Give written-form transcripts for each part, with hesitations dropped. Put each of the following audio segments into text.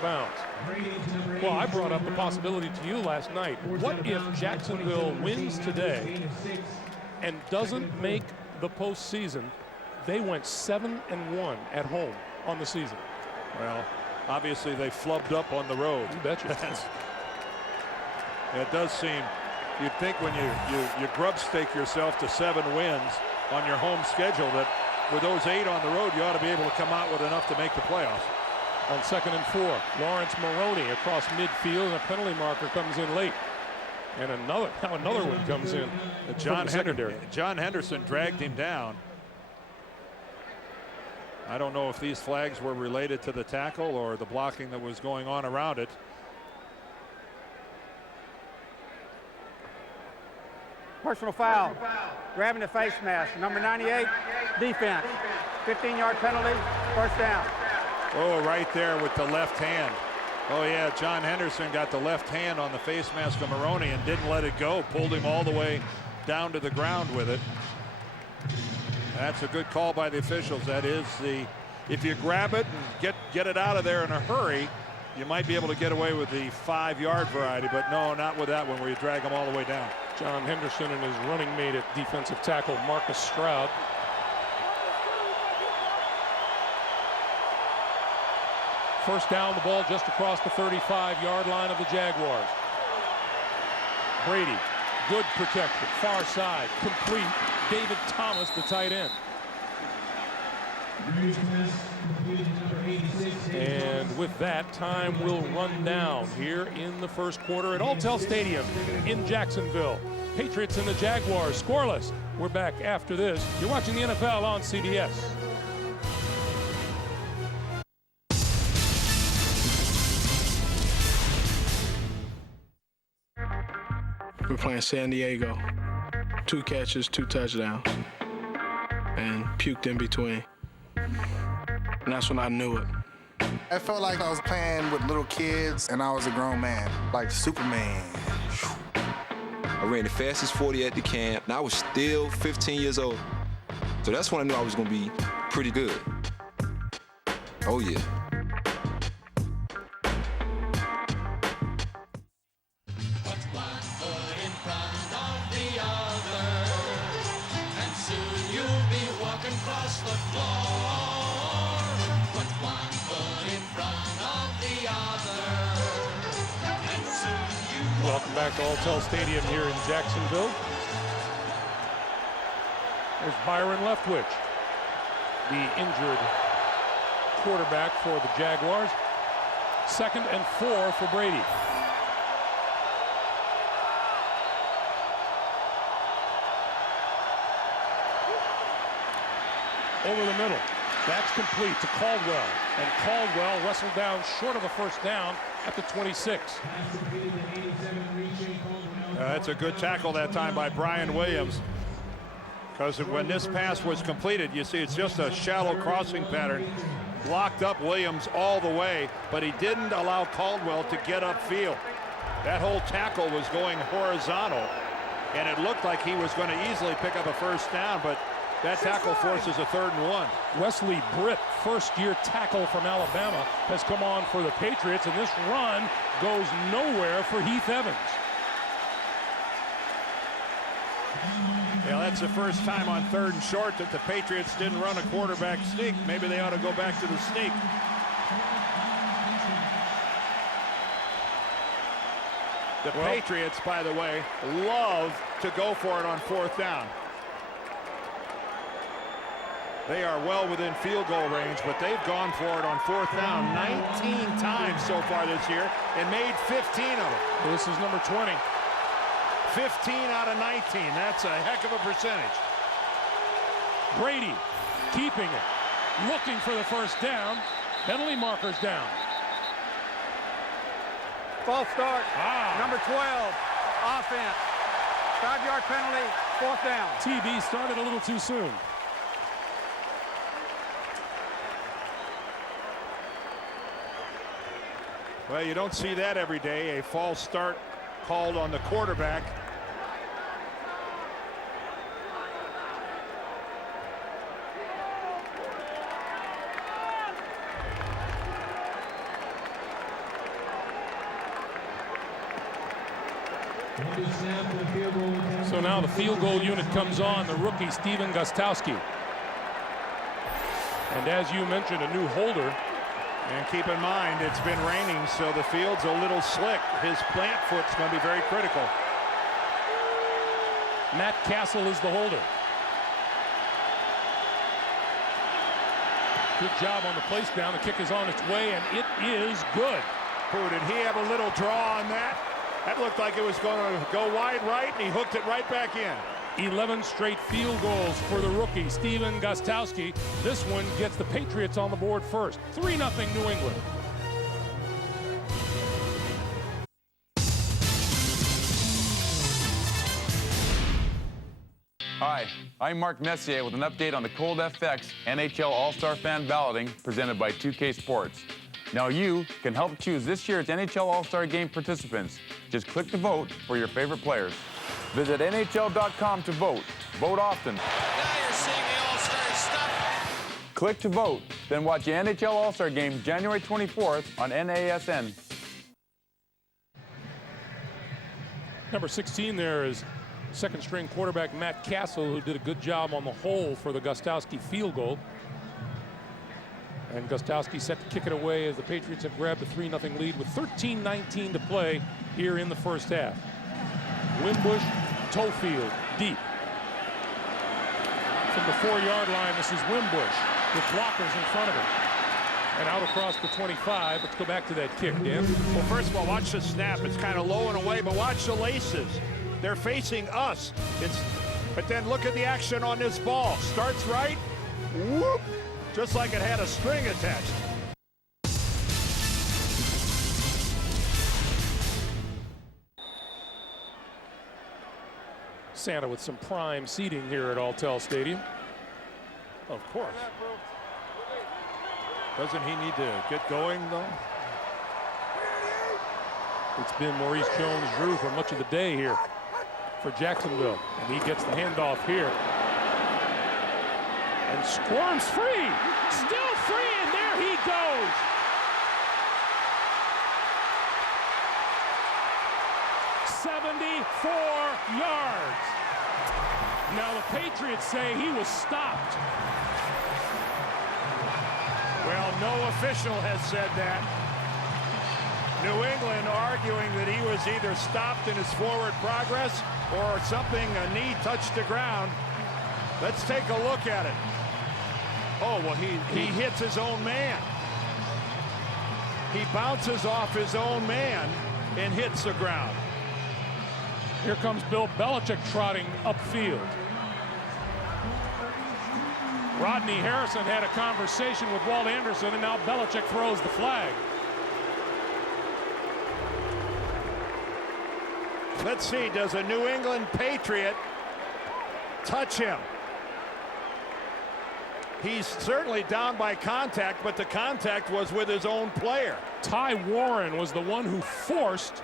bounds. Well, I brought up the possibility to you last night. What if Jacksonville wins today and doesn't make the postseason? They went 7-1 at home on the season. Well, obviously they flubbed up on the road. You betcha. It does seem, you'd think when you grub stake yourself to 7 wins on your home schedule that with those 8 on the road, you ought to be able to come out with enough to make the playoffs. On 2nd and 4, Lawrence Moreeeee across midfield, and a penalty marker comes in late. And another one comes in. John Henderson dragged him down. I don't know if these flags were related to the tackle or the blocking that was going on around it. Personal foul. Grabbing the face mask. Number 98, defense. 15-yard penalty, first down. Oh, right there with the left hand. Oh, yeah, John Henderson got the left hand on the face mask of Moreeeee and didn't let it go. Pulled him all the way down to the ground with it. That's a good call by the officials. That is the, if you grab it and get it out of there in a hurry, you might be able to get away with the 5-yard variety, but no, not with that one where you drag them all the way down. John Henderson and his running mate at defensive tackle, Marcus Stroud. First down, the ball just across the 35-yard line of the Jaguars. Brady, good protection, far side, complete. David Thomas, the tight end. And with that, time will run down here in the first quarter at Alltel Stadium in Jacksonville. Patriots and the Jaguars scoreless. We're back after this. You're watching the NFL on CBS. We're playing San Diego. 2 catches, 2 touchdowns, and puked in between. And that's when I knew it. I felt like I was playing with little kids and I was a grown man, like Superman. I ran the fastest 40 at the camp, and I was still 15 years old. So that's when I knew I was gonna be pretty good. Oh yeah. Welcome back to Alltel Stadium here in Jacksonville. There's Byron Leftwich, the injured quarterback for the Jaguars. 2nd and 4 for Brady. Over the middle. That's complete to Caldwell. And Caldwell wrestled down short of a first down at the 26. That's a good tackle that time by Brian Williams. Because when this pass was completed, you see it's just a shallow crossing pattern. Blocked up Williams all the way, but he didn't allow Caldwell to get upfield. That whole tackle was going horizontal, and it looked like he was going to easily pick up a first down, but that tackle forces a 3rd and 1. Wesley Britt, first-year tackle from Alabama, has come on for the Patriots, and this run goes nowhere for Heath Evans. Yeah, that's the first time on 3rd and short that the Patriots didn't run a quarterback sneak. Maybe they ought to go back to the sneak. The Patriots, by the way, love to go for it on 4th down. They are well within field goal range, but they've gone for it on 4th down 19 times so far this year and made 15 of them. This is number 20. 15 out of 19. That's a heck of a percentage. Brady keeping it, looking for the first down. Penalty markers down. False start. Number 12, offense. 5-yard penalty, 4th down. TB started a little too soon. Well, you don't see that every day, a false start called on the quarterback. So now the field goal unit comes on, the rookie Stephen Gostowski. And as you mentioned, a new holder. And keep in mind, it's been raining, so the field's a little slick. His plant foot's going to be very critical. Matt Castle is the holder. Good job on the place down. The kick is on its way, and it is good. Ooh, did he have a little draw on that? That looked like it was going to go wide right, and he hooked it right back in. 11 straight field goals for the rookie, Stephen Gostowski. This one gets the Patriots on the board first. 3-0 New England. Hi, I'm Mark Messier with an update on the Cold FX NHL All-Star Fan Balloting presented by 2K Sports. Now you can help choose this year's NHL All-Star Game participants. Just click to vote for your favorite players. Visit NHL.com to vote. Vote often. Now you're seeing the All-Star stuff. Click to vote, then watch the NHL All-Star Game January 24th on NASN. Number 16 there is second-string quarterback Matt Castle, who did a good job on the hole for the Gostowski field goal. And Gostowski set to kick it away as the Patriots have grabbed a 3-0 lead with 13:19 to play here in the first half. Wimbush, Toefield, deep. From the 4-yard line, this is Wimbush with blockers in front of him. And out across the 25. Let's go back to that kick, Dan. Well, first of all, watch the snap. It's kind of low and away, but watch the laces. They're facing us. But then look at the action on this ball. Starts right, whoop, just like it had a string attached. Santa with some prime seating here at Alltel Stadium. Of course. Doesn't he need to get going, though? It's been Maurice Jones-Drew for much of the day here for Jacksonville. And he gets the handoff here. And squirms free. Still free, and there he goes. "74 yards. Now the Patriots say he was stopped. Well, no official has said that. New England arguing that he was either stopped in his forward progress or something, a knee touched the ground. Let's take a look at it. Oh, well, he hits his own man. He bounces off his own man and hits the ground. Here comes Bill Belichick trotting upfield. Rodney Harrison had a conversation with Walt Anderson, and now Belichick throws the flag. Let's see, does a New England Patriot touch him? He's certainly down by contact, but the contact was with his own player. Ty Warren was the one who forced,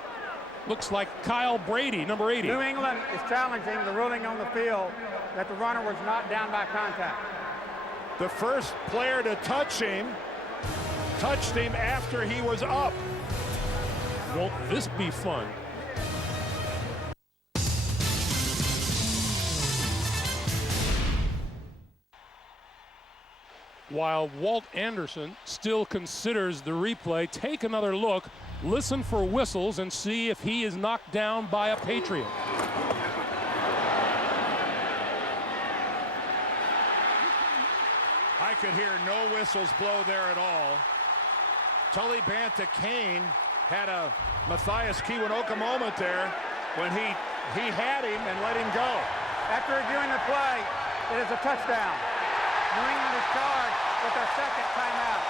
looks like Kyle Brady, number 80. New England is challenging the ruling on the field that the runner was not down by contact. The first player to touched him after he was up. Won't this be fun? While Walt Anderson still considers the replay, take another look, listen for whistles, and see if he is knocked down by a Patriot. I could hear no whistles blow there at all. Tully Banta Kane had a Matthias Kiwanuka moment there when he had him and let him go. After reviewing the play, it is a touchdown. New England is charged with their second timeout.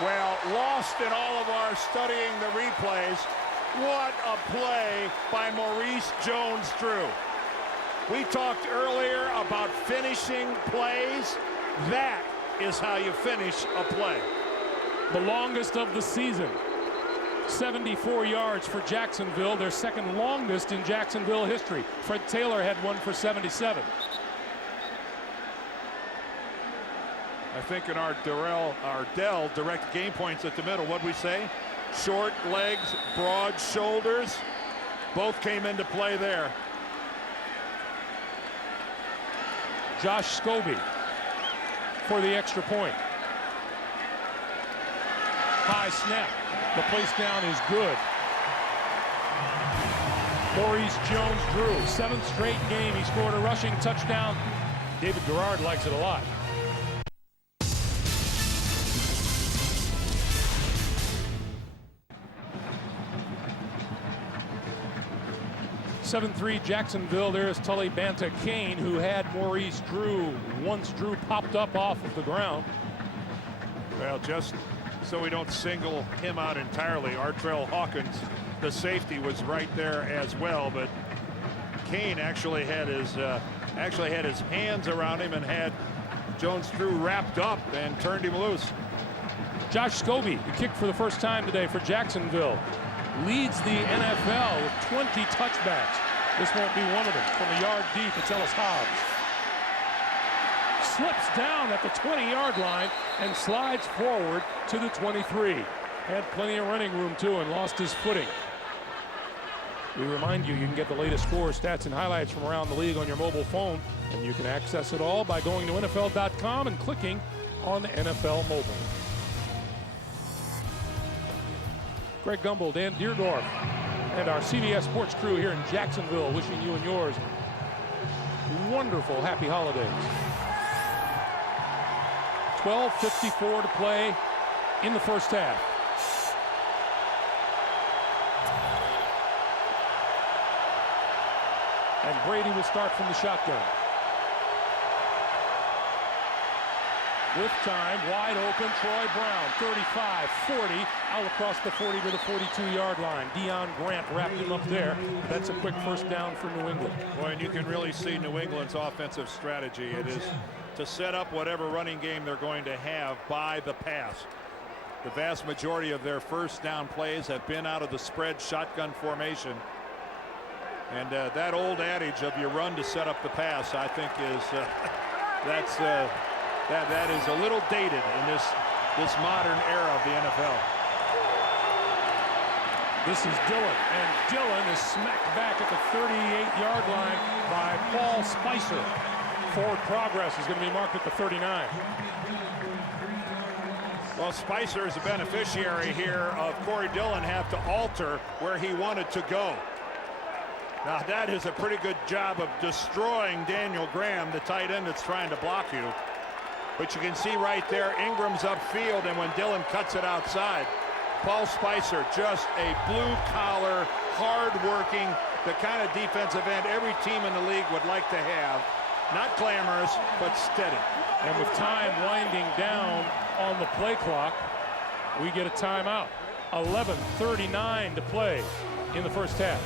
Well, lost in all of our studying the replays, what a play by Maurice Jones-Drew. We talked earlier about finishing plays. That is how you finish a play. The longest of the season. 74 yards for Jacksonville, their second longest in Jacksonville history. Fred Taylor had one for 77. I think in our Dell direct game points at the middle, what'd we say? Short legs, broad shoulders. Both came into play there. Josh Scobie for the extra point. High snap. The place down is good. Maurice Jones-Drew, 7th straight game. He scored a rushing touchdown. David Garrard likes it a lot. (7-3) Jacksonville. There is Tully Banta Kane, who had Maurice Drew once Drew popped up off of the ground. Well, just so we don't single him out entirely, Artrell Hawkins, the safety, was right there as well, but Kane actually had his hands around him and had Jones-Drew wrapped up and turned him loose. Josh Scobie, who kicked for the first time today for Jacksonville, leads the NFL with 20 touchbacks. This won't be one of them. From a yard deep, it's Ellis Hobbs. Slips down at the 20-yard line and slides forward to the 23. Had plenty of running room, too, and lost his footing. We remind you, you can get the latest scores, stats, and highlights from around the league on your mobile phone, and you can access it all by going to NFL.com and clicking on the NFL mobile. Greg Gumbel, Dan Deerdorf, and our CBS Sports crew here in Jacksonville wishing you and yours wonderful happy holidays. 12:54 to play in the first half. And Brady will start from the shotgun. With time, wide open, Troy Brown, 35, 40, out across the 40 to the 42-yard line. Deion Grant wrapped him up there. That's a quick first down for New England. Boy, and you can really see New England's offensive strategy. It is to set up whatever running game they're going to have by the pass. The vast majority of their first down plays have been out of the spread shotgun formation. And that old adage of you run to set up the pass, I think is that is a little dated in this modern era of the NFL. This is Dillon, and Dillon is smacked back at the 38-yard line by Paul Spicer. Forward progress is going to be marked at the 39. Well, Spicer is a beneficiary here of Corey Dillon have to alter where he wanted to go. Now that is a pretty good job of destroying Daniel Graham, the tight end that's trying to block you. But you can see right there, Ingram's upfield, and when Dillon cuts it outside, Paul Spicer, just a blue-collar, hard-working, the kind of defensive end every team in the league would like to have. Not glamorous, but steady. And with time winding down on the play clock, we get a timeout. 11:39 to play in the first half.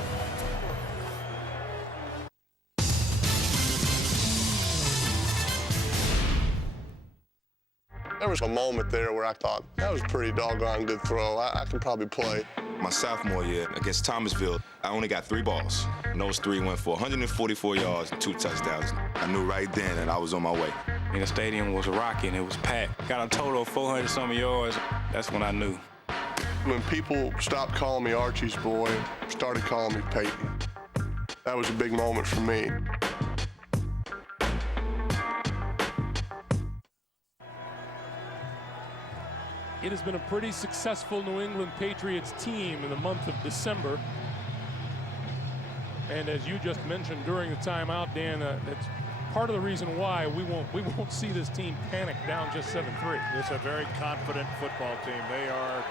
There was a moment there where I thought, that was a pretty doggone good throw. I can probably play. My sophomore year against Thomasville, I only got 3 balls. And those 3 went for 144 yards and 2 touchdowns. I knew right then that I was on my way. And the stadium was rocking. It was packed. Got a total of 400-some yards. That's when I knew. When people stopped calling me Archie's boy, started calling me Peyton, that was a big moment for me. It has been a pretty successful New England Patriots team in the month of December. And as you just mentioned during the timeout, Dan, that's part of the reason why we won't see this team panic down just 7-3. It's a very confident football team. They are,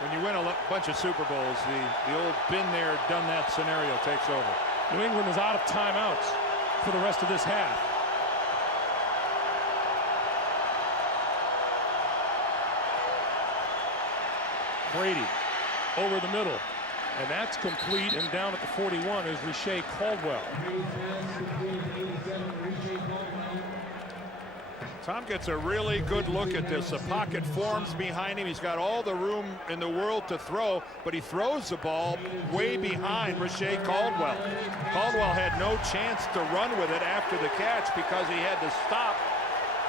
when you win a bunch of Super Bowls, the old been there, done that scenario takes over. New England is out of timeouts for the rest of this half. Brady over the middle, and that's complete, and down at the 41 is Richey Caldwell. Tom gets a really good look at this. The pocket forms behind him. He's got all the room in the world to throw, but he throws the ball way behind Richey Caldwell. Caldwell had no chance to run with it after the catch because he had to stop.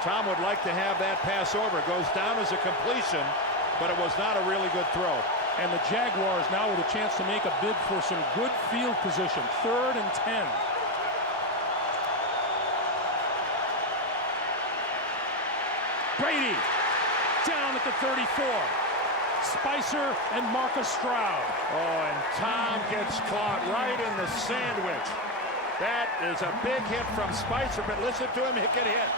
Tom would like to have that pass over. It goes down as a completion, but it was not a really good throw. And the Jaguars now with a chance to make a bid for some good field position. 3rd and 10. Brady down at the 34. Spicer and Marcus Stroud. Oh, and Tom gets caught right in the sandwich. That is a big hit from Spicer, but listen to him get hit.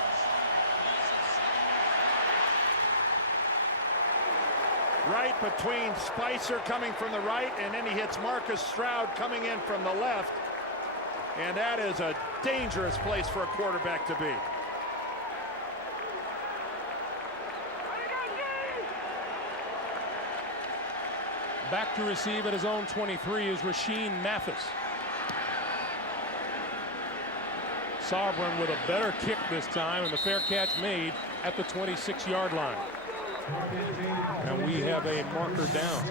Right between Spicer coming from the right, and then he hits Marcus Stroud coming in from the left. And that is a dangerous place for a quarterback to be. Back to receive at his own 23 is Rashean Mathis. Sovereign with a better kick this time, and the fair catch made at the 26-yard line. And we have a marker down.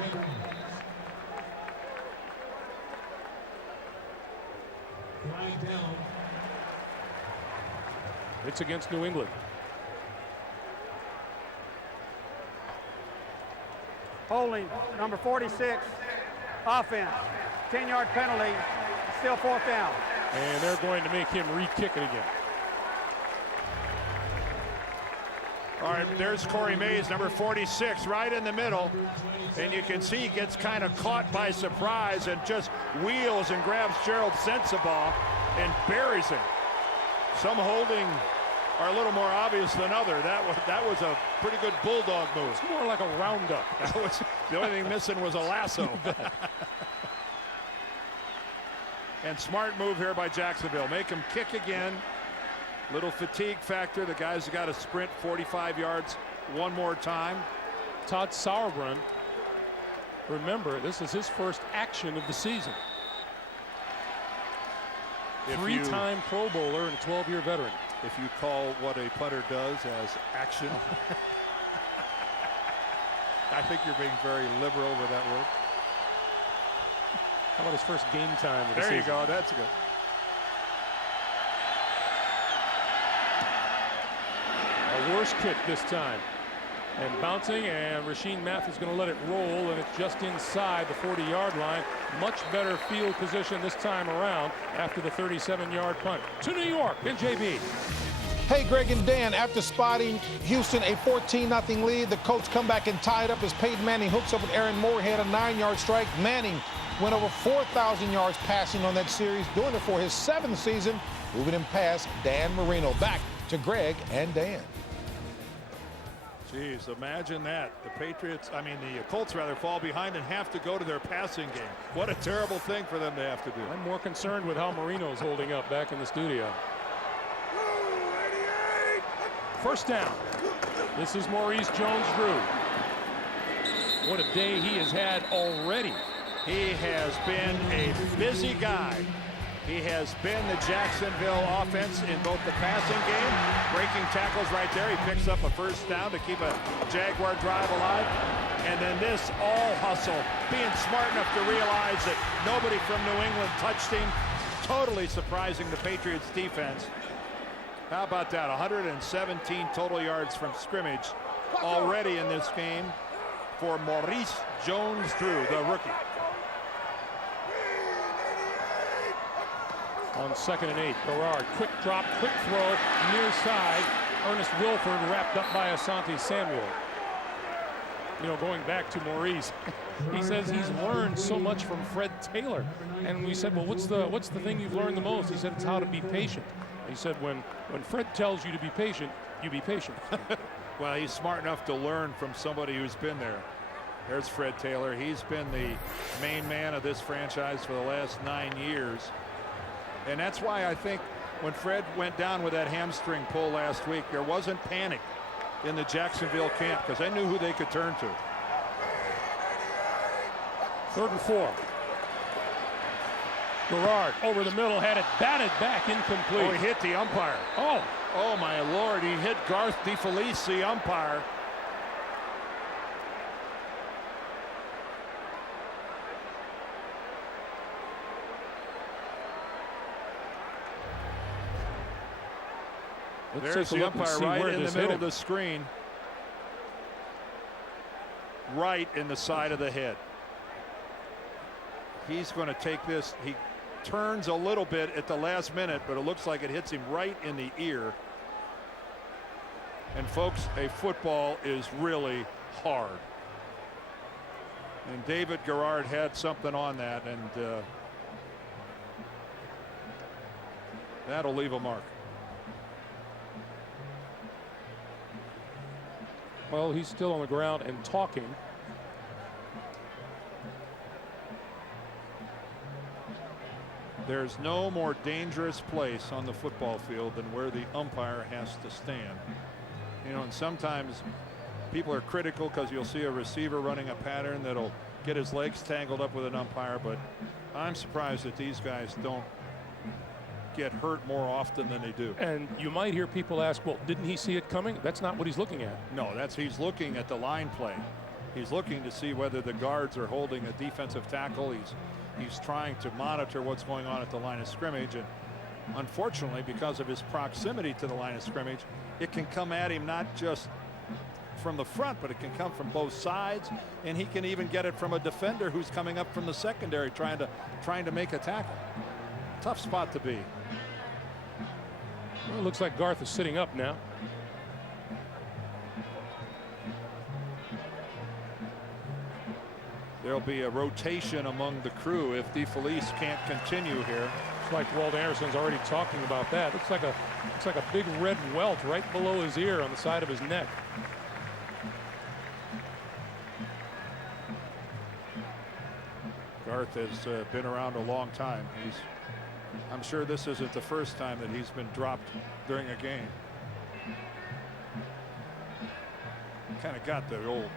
It's against New England. Holding, number 46, offense. 10-yard penalty, still 4th down. And they're going to make him re-kick it again. All right, there's Corey Mays, number 46, right in the middle. And you can see he gets kind of caught by surprise and just wheels and grabs Gerald Sensabaugh and buries him. Some holding are a little more obvious than other. That was a pretty good bulldog move. It's more like a roundup. That was, the only thing missing was a lasso. And smart move here by Jacksonville. Make him kick again. Little fatigue factor. The guys have got to sprint 45 yards one more time. Todd Sauerbrunn, remember, this is his first action of the season. Three-time Pro Bowler and 12-year veteran. If you call what a punter does as action, I think you're being very liberal with that word. How about his first game time of the season? There you go. That's good. A worse kick this time. And bouncing, and Rashean Mathis is going to let it roll, and it's just inside the 40-yard line. Much better field position this time around after the 37-yard punt. To New York and JB. Hey, Greg and Dan, after spotting Houston a 14-0 lead, the Colts come back and tie it up as Peyton Manning hooks up with Aaron Moreeeee, a 9-yard strike. Manning went over 4,000 yards passing on that series, doing it for his 7th season, moving him past Dan Marino. Back to Greg and Dan. Jeez, imagine that. The Colts rather fall behind and have to go to their passing game. What a terrible thing for them to have to do. I'm more concerned with how Marino's holding up back in the studio. First down. This is Maurice Jones-Drew. What a day he has had already. He has been a busy guy. He has been the Jacksonville offense in both the passing game, breaking tackles right there. He picks up a first down to keep a Jaguar drive alive. And then this all hustle, being smart enough to realize that nobody from New England touched him, totally surprising the Patriots defense. How about that? 117 total yards from scrimmage already in this game for Maurice Jones-Drew, the rookie. On 2nd and 8, Garrard, quick drop, quick throw, near side. Ernest Wilford wrapped up by Asante Samuel. You know, going back to Maurice, he says he's learned so much from Fred Taylor. And we said, well, what's the thing you've learned the most? He said it's how to be patient. He said when Fred tells you to be patient, you be patient. Well, he's smart enough to learn from somebody who's been there. There's Fred Taylor. He's been the main man of this franchise for the last 9 years. And that's why I think when Fred went down with that hamstring pull last week, there wasn't panic in the Jacksonville camp because they knew who they could turn to. 3rd and 4. Garrard over the middle, had it batted back, incomplete. Oh, he hit the umpire. Oh my Lord, he hit Garth DeFelice, the umpire. There's the umpire right in the middle of the screen. Right in the side of the head. He's going to take this. He turns a little bit at the last minute, but it looks like it hits him right in the ear. And folks, a football is really hard. And David Garrard had something on that, and that'll leave a mark. Well, he's still on the ground and talking. There's no more dangerous place on the football field than where the umpire has to stand. You know, and sometimes people are critical because you'll see a receiver running a pattern that'll get his legs tangled up with an umpire, but I'm surprised that these guys don't get hurt more often than they do. And you might hear people ask, well, didn't he see it coming? That's not what he's looking at. No, he's looking at the line play. He's looking to see whether the guards are holding a defensive tackle. He's trying to monitor what's going on at the line of scrimmage, and unfortunately, because of his proximity to the line of scrimmage, it can come at him not just from the front, but it can come from both sides, and he can even get it from a defender who's coming up from the secondary trying to make a tackle. Tough spot to be. Well, it looks like Garth is sitting up now. There'll be a rotation among the crew if DeFelice can't continue here. It's like Walt Anderson's already talking about that. Looks like a big red welt right below his ear on the side of his neck. Garth has been around a long time. I'm sure this isn't the first time that he's been dropped during a game. Kind of got the old.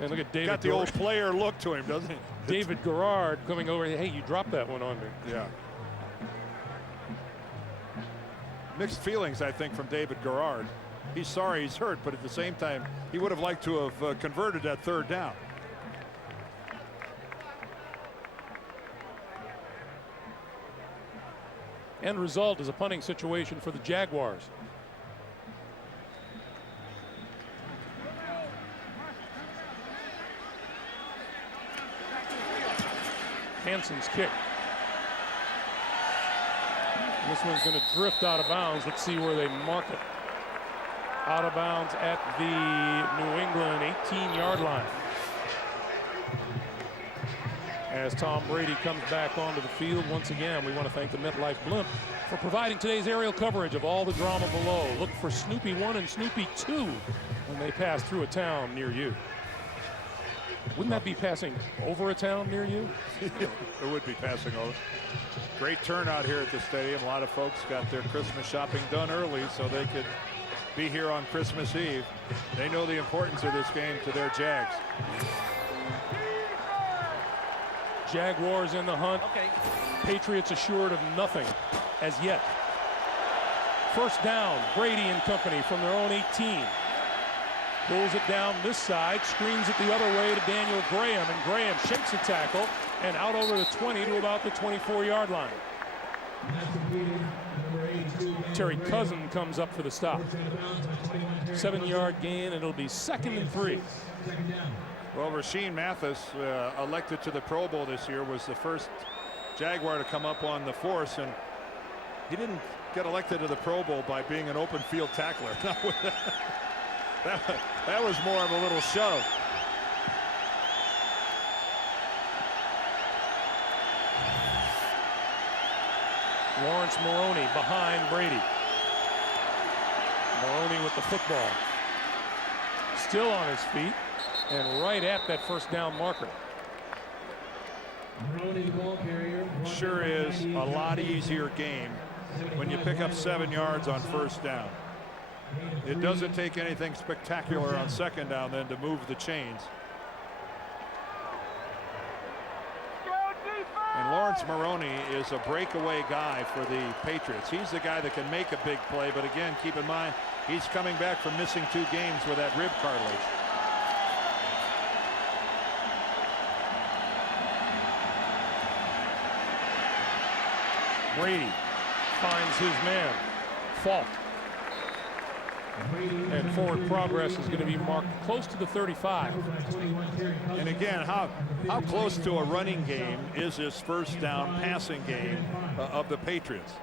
And look at David. Got the old player look to him, doesn't he? David Garrard coming over. Hey, you dropped that one on me. Yeah. Mixed feelings, I think, from David Garrard. He's sorry he's hurt, but at the same time, he would have liked to have converted that third down. End result is a punting situation for the Jaguars. Hanson's kick. This one's going to drift out of bounds. Let's see where they mark it. Out of bounds at the New England 18-yard line. As Tom Brady comes back onto the field once again, we want to thank the MetLife Blimp for providing today's aerial coverage of all the drama below. Look for Snoopy 1 and Snoopy 2 when they pass through a town near you. Wouldn't that be passing over a town near you? It would be passing over. Great turnout here at the stadium. A lot of folks got their Christmas shopping done early so they could be here on Christmas Eve. They know the importance of this game to their Jags. Jaguars in the hunt. Patriots assured of nothing as yet. First down, Brady and company from their own 18. Pulls it down this side, screens it the other way to Daniel Graham, and Graham shakes a tackle and out over the 20 to about the 24-yard line. Terry Cousin comes up for the stop. 7-yard gain, and it'll be 2nd and 3. Well, Rasheed Mathis, elected to the Pro Bowl this year, was the first Jaguar to come up on the force, and he didn't get elected to the Pro Bowl by being an open field tackler. That was more of a little shove. Lawrence Moreeeee behind Brady. Moreeeee with the football. Still on his feet and right at that first down marker. Sure is a lot easier game when you pick up 7 yards on first down. It doesn't take anything spectacular on second down then to move the chains. And Lawrence Moreeeee is a breakaway guy for the Patriots. He's the guy that can make a big play, but again, keep in mind, he's coming back from missing 2 games with that rib cartilage. Brady finds his man, Falk. And forward progress is going to be marked close to the 35. And again, how close to a running game is this first down passing game of the Patriots?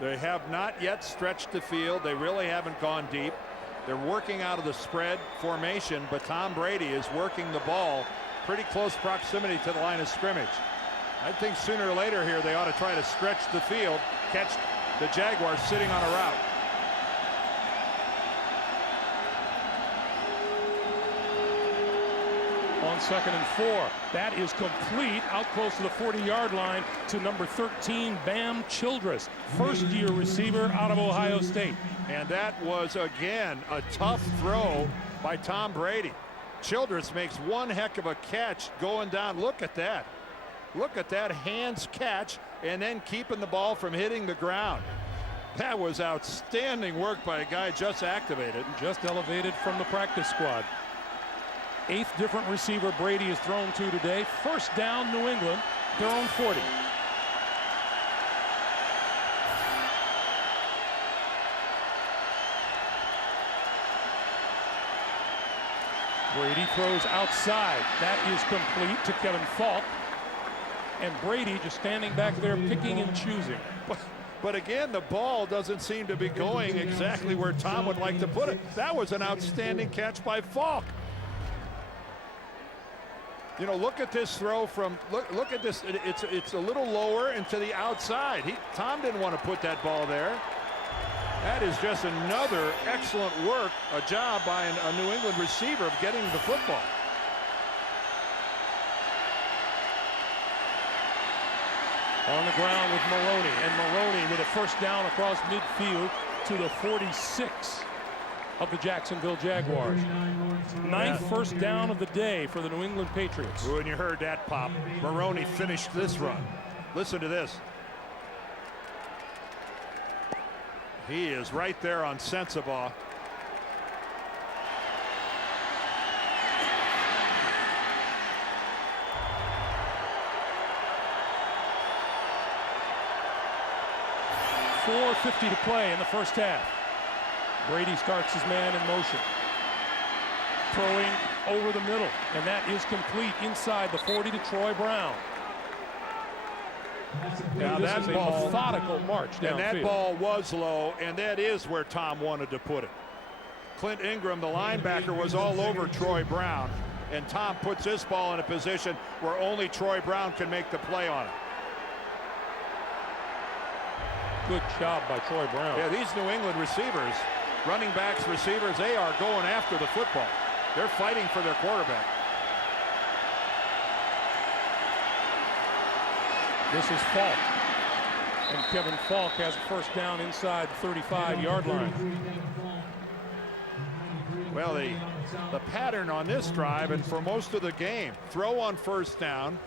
They have not yet stretched the field. They really haven't gone deep. They're working out of the spread formation, but Tom Brady is working the ball pretty close proximity to the line of scrimmage. I think sooner or later here they ought to try to stretch the field, catch the Jaguars sitting on a route. On 2nd and 4. That is complete out close to the 40-yard line to number 13, Bam Childress, first-year receiver out of Ohio State. And that was, again, a tough throw by Tom Brady. Childress makes one heck of a catch going down. Look at that. Look at that hands catch and then keeping the ball from hitting the ground. That was outstanding work by a guy just activated. Just elevated from the practice squad. 8th different receiver Brady has thrown to today. First down, New England, their own 40. Brady throws outside. That is complete to Kevin Falk. And Brady just standing back there picking and choosing. But again, the ball doesn't seem to be going exactly where Tom would like to put it. That was an outstanding catch by Falk. You know, look at this throw from, look at this. It's a little lower and to the outside. Tom didn't want to put that ball there. That is just another excellent work, a job by a New England receiver of getting the football. On the ground with Moreeeee, and Moreeeee with a first down across midfield to the 46 of the Jacksonville Jaguars. 9th first down of the day for the New England Patriots. When you heard that pop, Moreeeee finished this run. Listen to this. He is right there on Sensabaugh. .450 to play in the first half. Brady starts his man in motion. Throwing over the middle, and that is complete inside the 40 to Troy Brown. Now this that is ball, a methodical march downfield. And that ball was low, and that is where Tom wanted to put it. Clint Ingram, the linebacker, was all over Troy Brown, and Tom puts this ball in a position where only Troy Brown can make the play on it. Good job by Troy Brown. Yeah, these New England receivers, running backs, receivers, they are going after the football. They're fighting for their quarterback. This is Falk. And Kevin Falk has a first down inside the 35-yard line. Well, the pattern on this drive and for most of the game, throw on first down,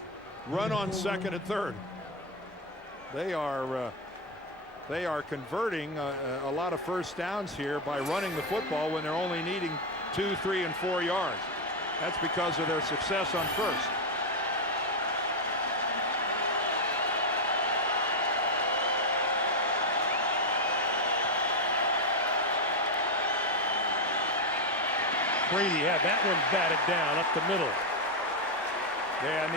run on 2nd and 3rd. They are converting a lot of first downs here by running the football when they're only needing 2, 3, and 4 yards. That's because of their success on first. Brady had that one batted down up the middle. Yeah, and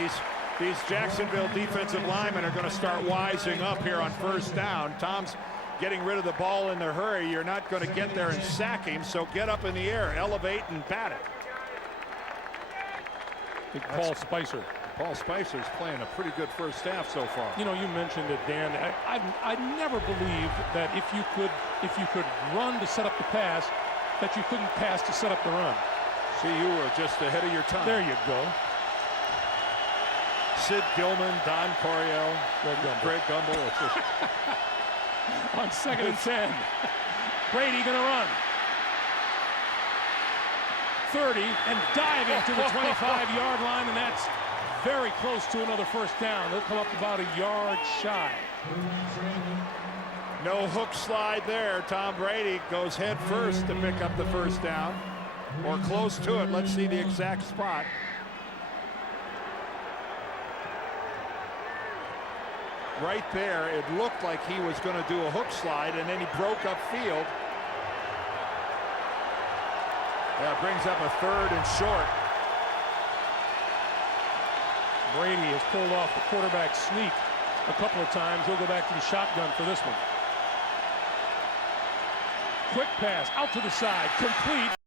these Jacksonville defensive linemen are going to start wising up here on first down. Tom's getting rid of the ball in the hurry. You're not going to get there and sack him, so get up in the air, elevate, and bat it. Big Paul Spicer. Paul Spicer's playing a pretty good first half so far. You know, you mentioned it, Dan. I never believed that if you could run to set up the pass, that you couldn't pass to set up the run. See, you were just ahead of your time. There you go. Sid Gilman, Don Coryell, Greg Gumbel. On 2nd and 10. Brady going to run. 30 and diving to the 25-yard line, and that's very close to another first down. They'll come up about a yard shy. No hook slide there. Tom Brady goes head first to pick up the first down, or close to it. Let's see the exact spot. Right there, it looked like he was going to do a hook slide, and then he broke up field. Yeah, brings up a 3rd and short. Brady has pulled off the quarterback sneak a couple of times. He'll go back to the shotgun for this one. Quick pass out to the side, complete.